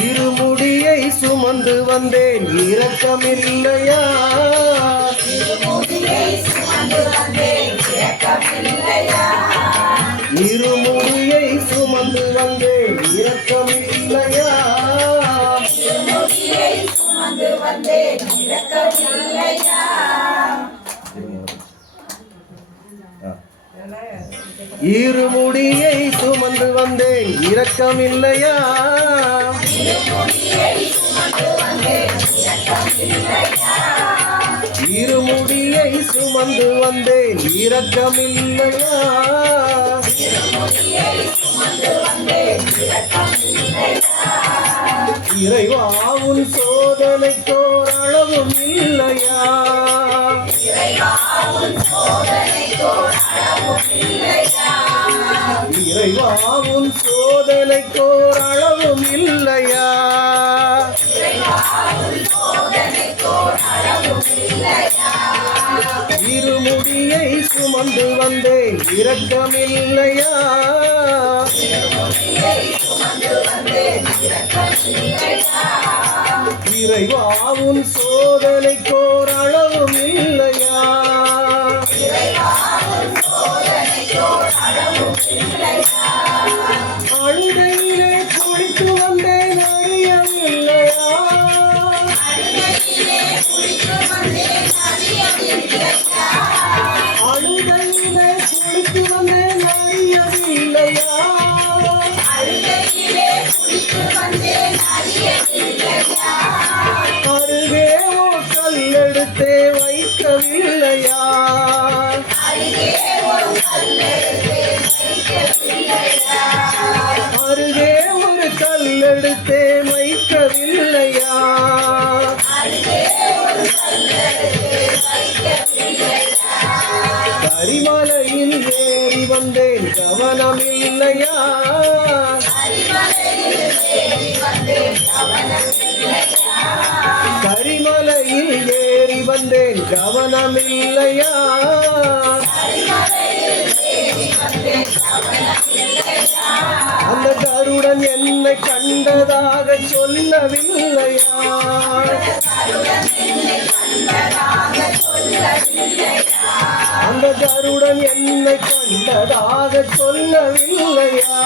இருமுடியை சுமந்து வந்தேன் இரக்கமில்லையா? இருமுடியை சுமந்து வந்தேன் இரக்கமில்லையா? இருமுடியை சுமந்து வந்தேன் இரக்கமில்லையா? இருமுடியை சுமந்து வந்தேன். இரக்கம் இல்லையா இருமுடியை சுமந்து வந்தேன். இரக்கம் இல்லையா இறைவா உன் சோதனைக்கோர் அளவும் இல்லையா? இறைவாவும் சோதனை கோரளவும் இல்லையா? இருமுடியை சுமந்து வந்தேன் இரக்கமில்லையா? இறைவாவும் சோதனை கோர அருகே ஒரு கல்லெடுத்தே வைக்கவில்லையா? கரிமலையில் ஏறி வந்தேன் கவனமில்லையா கரிமலையில் ஏறி வந்தேன் கவனமில்லையா? அந்த கருடன் என்னை கண்டதாக சொல்லவில்லையா? அந்த கருடன் என்னை கண்டதாக சொல்லவில்லையா?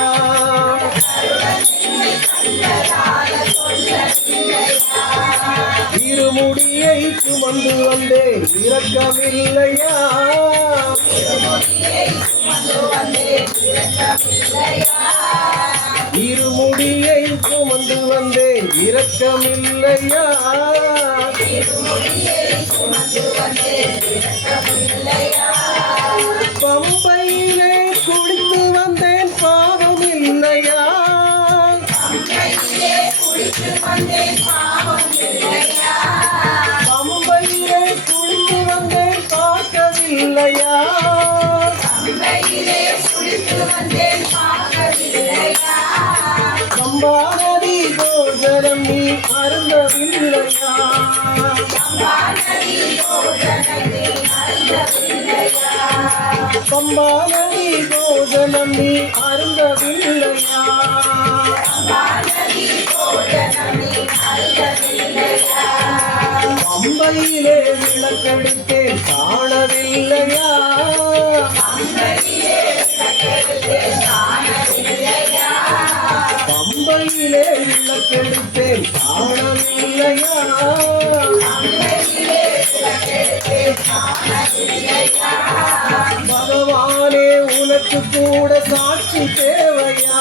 இருமுடியை சுமந்து வந்தேன் இரக்கமில்லையா இருமுடியை சுமந்து வந்தேன். இரக்கமில்லையா? பம்பையிலே அருந்தவில்லையா சம்பாநதி கோசனம் நீ அருந்தவில்லையா பம்பையிலே விளக்கெடுத்தேன் காணவில்லையா பம்பையிலே விளக்கெடுத்தேன் காண பகவானே உனக்கு கூட சாட்சி தேவையா?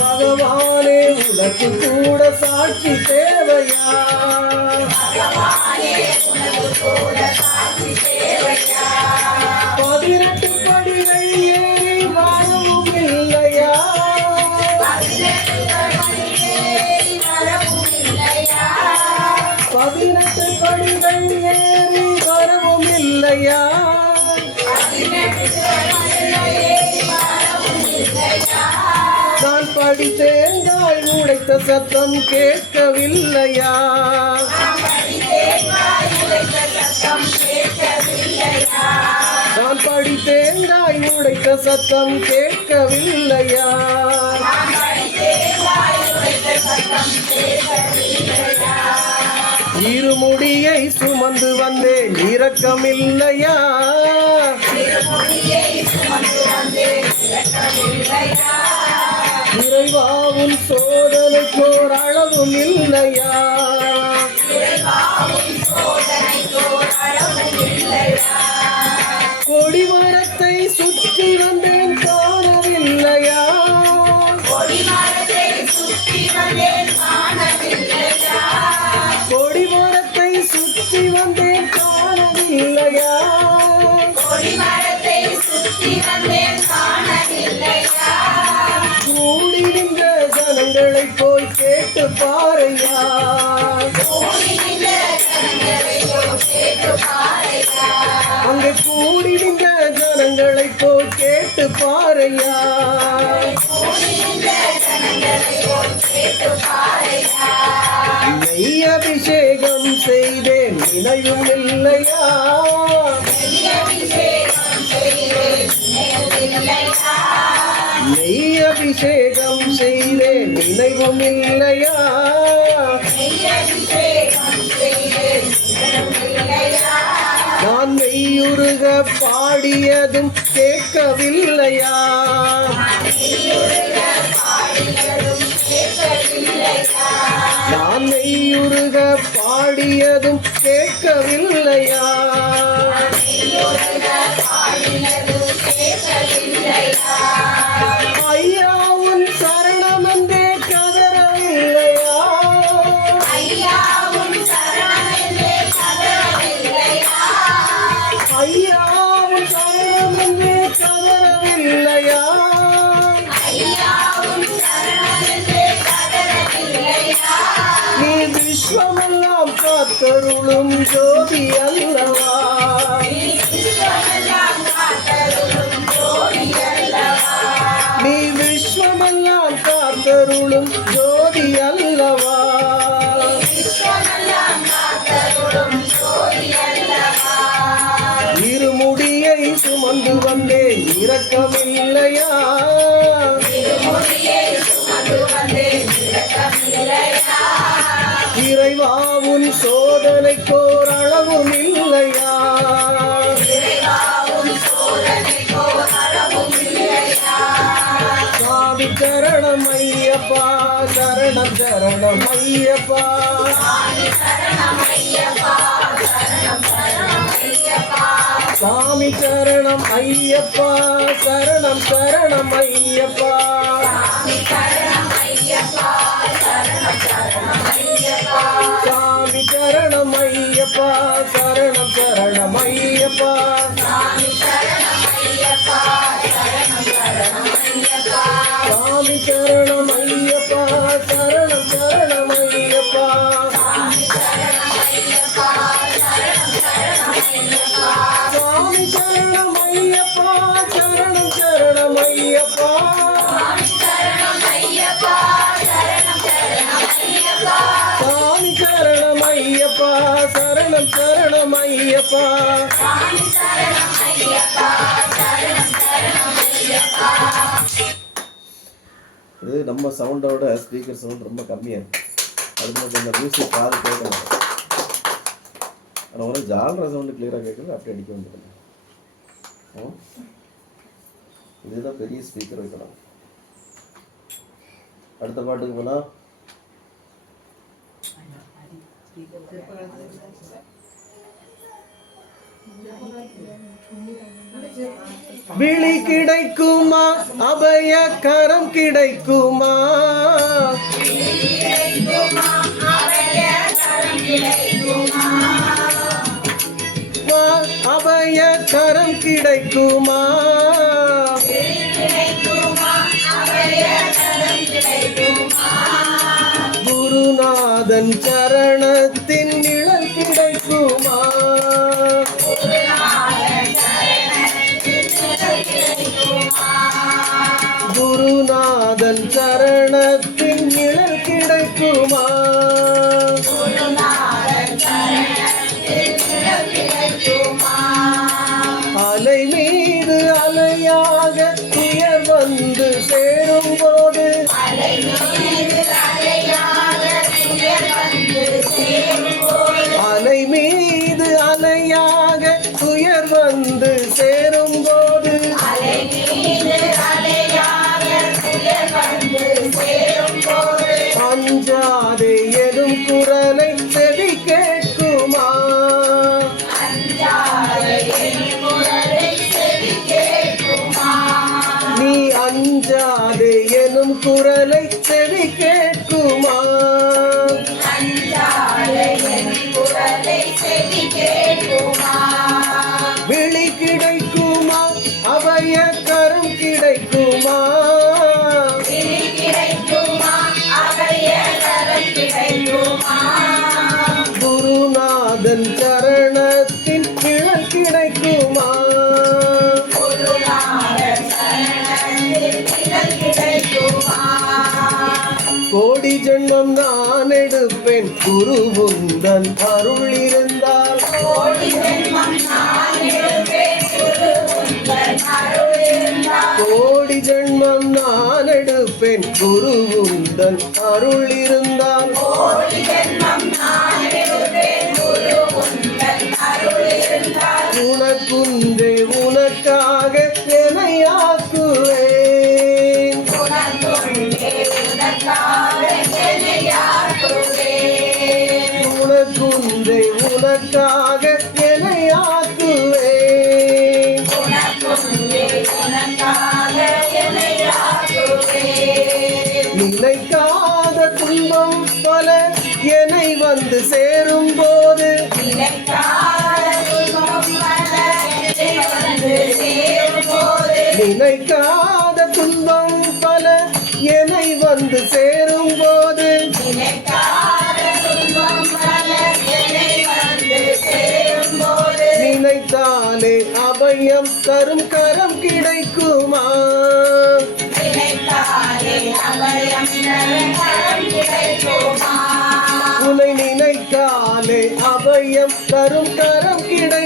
பகவானே உனக்கு கூட சாட்சி தேவையா? அடி தேங்காய் உடைத்த சத்தம் கேட்கவில்லையா? நான் படி தேங்காய் உடைத்த சத்தம் கேட்கவில்லையா? இருமுடியை சுமந்து வந்தேன் இரக்கமில்லையா? சுமந்து வந்தேன் இரக்கமில்லையா? இறைவாவும் சோதனைக்கோர் அளவும் இல்லையா? கொடிமரத்தை பாறையா? அபிஷேகம் செய்தேன் நினைவும் இல்லையா? நான் மெய்யுருக பாடியதும் கேட்கவில்லையா? நான் மெய்யுருக பாடியதும் கேட்கவில்லையா? விஸ்வமெல்லாம் காத்தருளும் ஜோதி அல்லவா ஐயப்பா சரணம் சரணம் ஐயப்பா. சாமி சரணம் ஐயப்பா சரணம் சரணம் ஐயப்பா. சாமி சரணம் ஐயப்பா சரணம் சரணம் ஐயப்பா. சாமி சரணம் இது நம்ம சவுண்டோட ஸ்பீக்கர் சவுண்ட் ரொம்ப கம்மியாக இருக்குது அது மாதிரி அந்த மியூசிக் காது கேட்கணும். ஆனால் ஒரு ஜாலர சவுண்டு கிளியராக கேட்குறது அப்படி அடிக்க வந்துடுங்க இதுதான் பெரிய ஸ்பீக்கர் வைக்கணும் அடுத்த பாட்டுக்கு போனால் விழி கிடைக்குமா? அபய கரம் கிடைக்குமா? வா, அபய கரம் கிடைக்குமா? குருநாதன் சரணத்தின் நிழல் கிடைக்குமா? குருநாதன் சரணத்தின் angel. கோடிபெண் குரு உந்தன் அருள் இருந்தால் கோடி ஜென்மம் நான் எடுப்பேன் குரு உந்தன் அருள் இருந்தால் உனக்காக காரியம் வரும் கரம் கிடை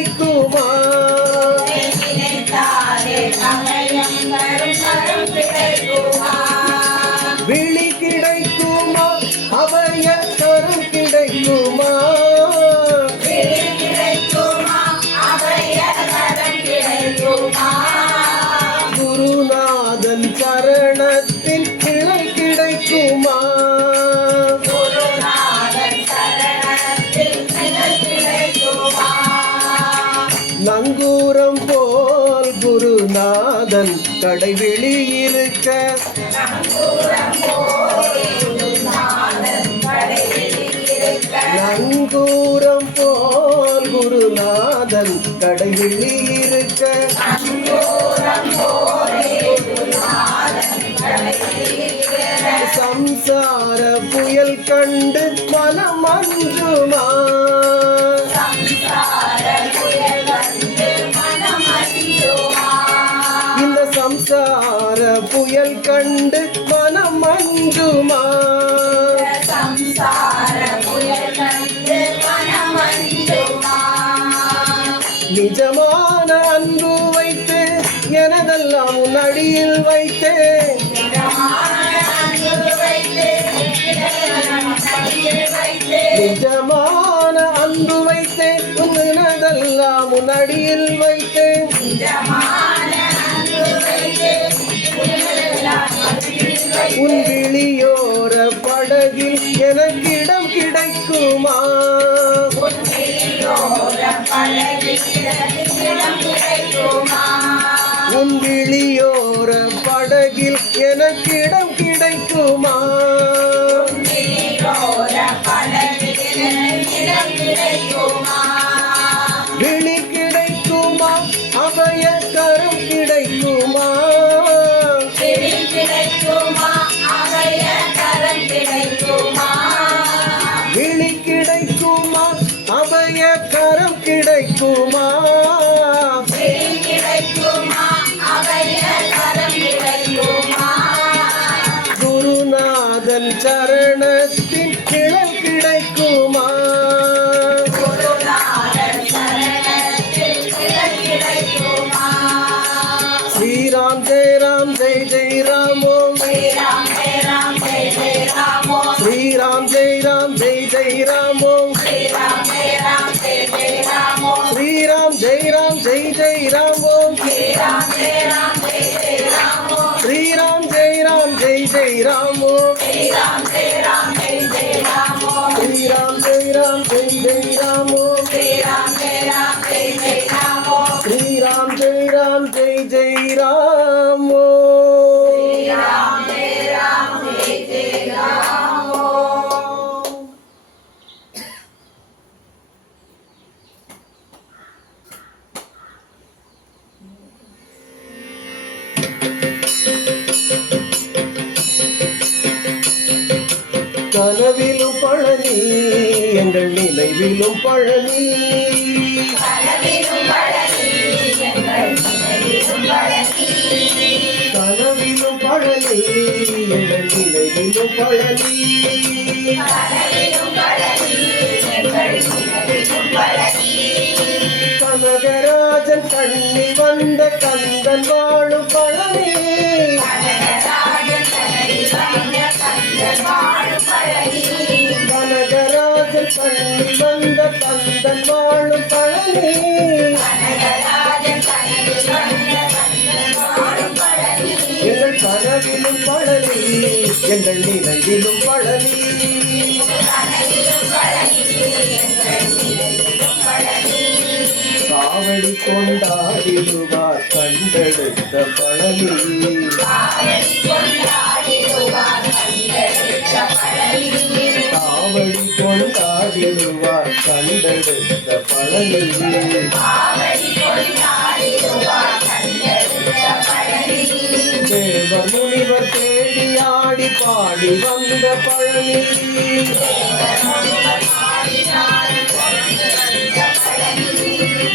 நங்கூரம் போல் குருநாதன் கடைவிழி இருக்க நங்கூரம் போல் குருநாதன் கடைவிழி இருக்க சம்சார புயல் கண்டு மனம் அன்றுமா அஞ்சுமா நிஜமான அன்பு வைத்து எனதெல்லாம் உன் அடியில் வைத்து உன்னதெல்லாம் உன் அடியில் வைத்து. உன் விழியோர படகில் எனக்கிடம் கிடைக்குமா? உன் விழியோர படகில் எனக்கிடம் கிடைக்குமா? நினைவிலும் பழனி கனகராஜன் கண்ணி வந்த கந்தன் வாழும் பழனி கனகராஜன் கண்ணி வந்த கந்தன் வாழும் பழனி பழனி எங்கள் நினைவிலும் பழனி. காவடி கொண்டாடிடுவார் கண்டெடுத்த பழனி. காவடி கொண்டாடிடுவார் கண்டெடுத்த பழனி. தேவ முனிவர் ஆடி பாடி வந்த பழனி.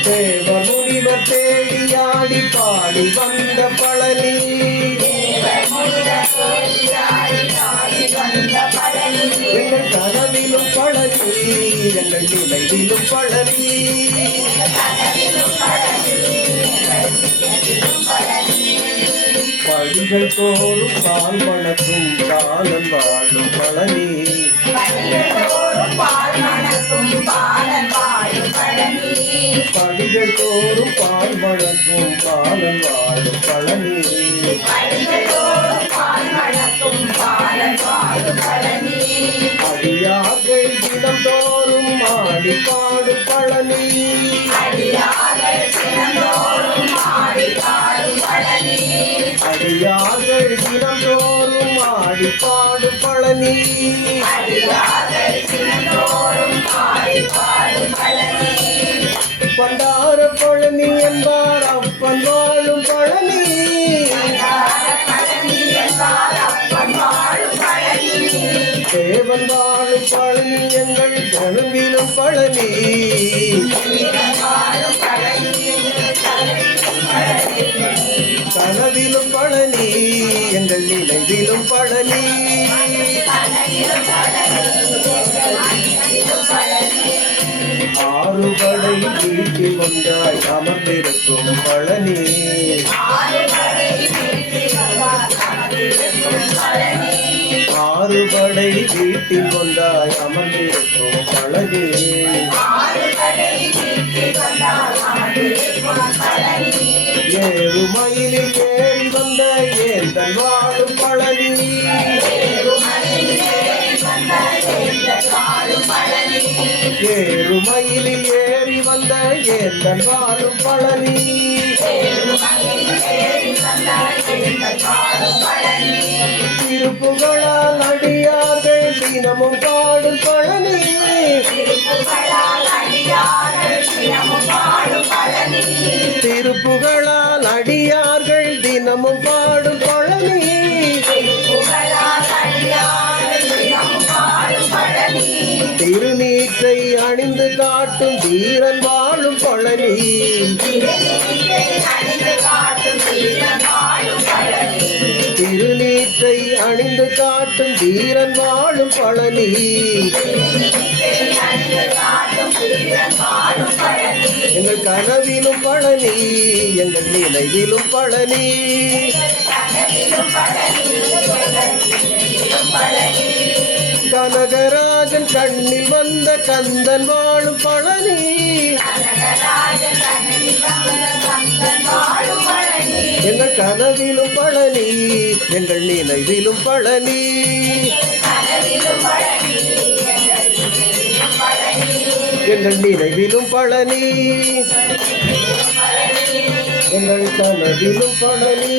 தேவ முனிவ தேடி ஆடி பாடி வந்த பழனி. எங்கள் கனவிலும் பழனி எங்கள் நினைவிலும் பழனி. படிகள் தோறும் பால் வளர்க்கும் காலம் வாழும் பழனி. படிகள் தோறும் பால் வளர்க்கும் காலம் வாழும் பழனி. அடியார்கள் தினம் தோறும் ஆடி பாடு பழனி. அடியார்கள் தினம் தோறும் தினந்தோறும் ஆடிப்பாடு பழனி. பண்டார பழனி என்பார் அப்பன் வாழும் பழனி. தேவன் வாழும் பழனி எங்கள் கனவிலும் பழனி. கனவிலும் பழனி எங்கள் நினைவிலும் பழனி ஆறுபடை வீட்டில் கொண்டாய் அமர்ந்திருக்கும் பழனி ஆறுபடை வீட்டில் கொண்டாய் அமர்ந்திருக்கும் பழனி ஏறுமயிலில் ஏறி வந்த ஏன் தன் வாழும் பழனி? ஏறுமயிலில் ஏறி வந்த ஏன் தன் வாழும் பழனி? திருப்புகளால் அடியார்கள் தினமும் பாடும் பழனி. திருப்புகளால் அடியார்கள் தினமும் பாடும் பழனி. திருப்புகளால் வீரன் வாழும் பழனி. எங்கள் கனவிலும் பழனி எங்கள் நினைவிலும் பழனி. கனகராஜன் கண்ணில் வந்த கந்தன் வாழும் பழனி. எங்கள் கனவிலும் பழனி எங்கள் நினைவிலும் பழனி. எங்கள் நினைவிலும் பழனி எங்கள் கனவிலும் பழனி.